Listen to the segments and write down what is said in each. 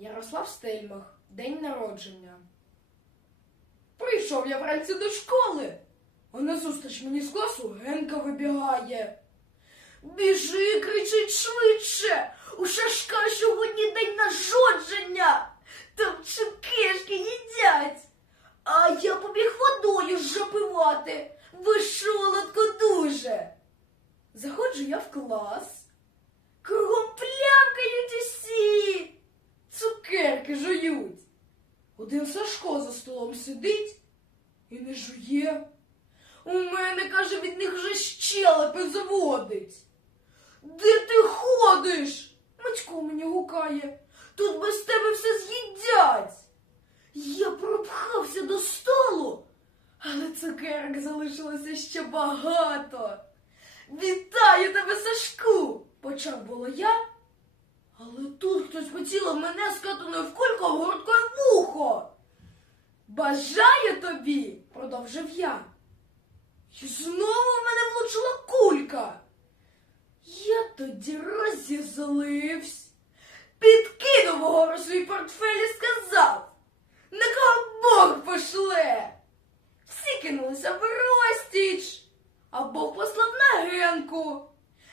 Ярослав Стельмах. День народження. Прийшов я вранці до школи, а назустріч мені з класу Генка вибігає. Біжи, кричить швидше. У Шашка сьогодні день народження. Там цукерки їдять. А я побіг водою запивати. Ви солодко дуже. Заходжу я в клас. Цукерки жують. Один Сашко за столом сидить і не жує. У мене, каже, від них вже щелепи заводить. Де ти ходиш? Митько мені гукає. Тут без тебе все з'їдять. Я пропхався до столу, але цукерок залишилося ще багато. Вітаю тебе, Сашку! Почав було я, але поцілив мене скатаною в кульку в вухо. Бажаю тобі, продовжив я. І знову в мене влучила кулька. Я тоді розізлився, підкинув вгору свій портфель і сказав, на кого Бог пошле. Всі кинулися в розтіч, а Бог послав на Генку,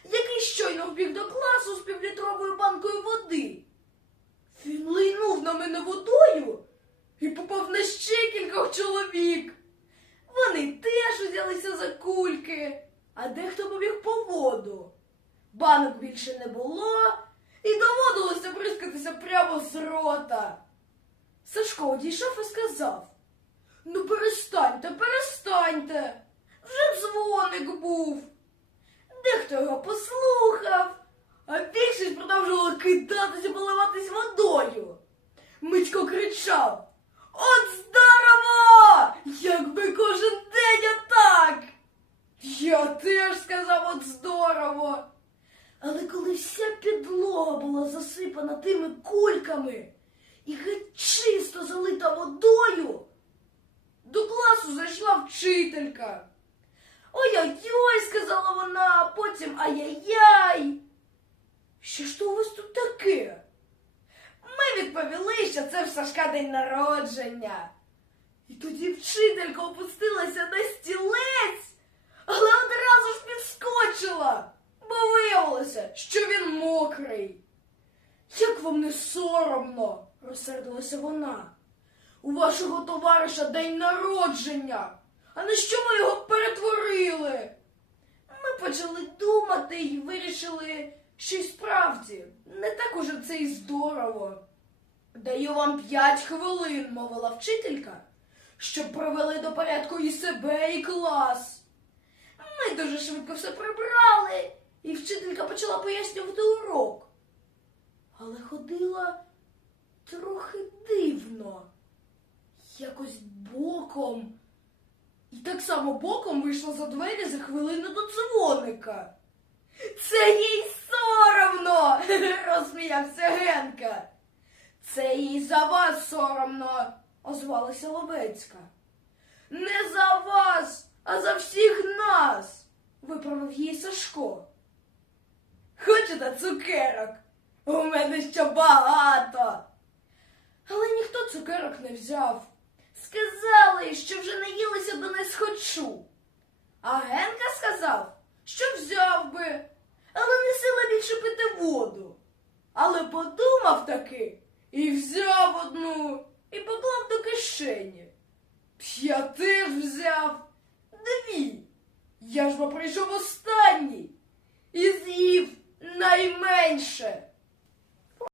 який щойно вбіг до класу з півлітровою банкою води. Він лийнув на мене водою і попав на ще кількох чоловік. Вони теж узялися за кульки, а дехто побіг по воду. Банок більше не було, і доводилося бризкатися прямо з рота. Сашко одійшов і сказав: Ну, перестаньте, перестаньте. Вже дзвоник був. Дехто його послухав, а більшість продовжувала кидатися, поливатись водою. Митько кричав: От здорово! Якби кожен день отак! Я теж сказав от здорово. Але коли вся підлога була засипана тими кульками і геть чисто залита водою, до класу зайшла вчителька. Ой-ой-ой, сказала вона, а потім ай-яй-яй. Що ж то у вас тут таке? Ми відповіли, що це в Сашка день народження. І тоді вчителька опустилася на стілець, але одразу ж підскочила, бо виявилося, що він мокрий. Як вам не соромно, розсердилася вона. У вашого товариша день народження. А на що ми його перетворили? Ми почали думати і вирішили, що й справді не так уже це й здорово. Даю вам п'ять хвилин, мовила вчителька, щоб провели до порядку і себе, і клас. Ми дуже швидко все прибрали, і вчителька почала пояснювати урок. Але ходила трохи дивно, якось боком. І так само боком вийшла за двері за хвилину до дзвоника. Це їй розсміявся Це їй за вас соромно, озвалася Ловецька. Не за вас, а за всіх нас, виправив її Сашко. Хочете цукерок? У мене ще багато. Але ніхто цукерок не взяв. Сказали, що вже наїлися але подумав таки і взяв одну і поклав до кишені. Я теж взяв дві. Я ж бо прийшов останній і з'їв найменше.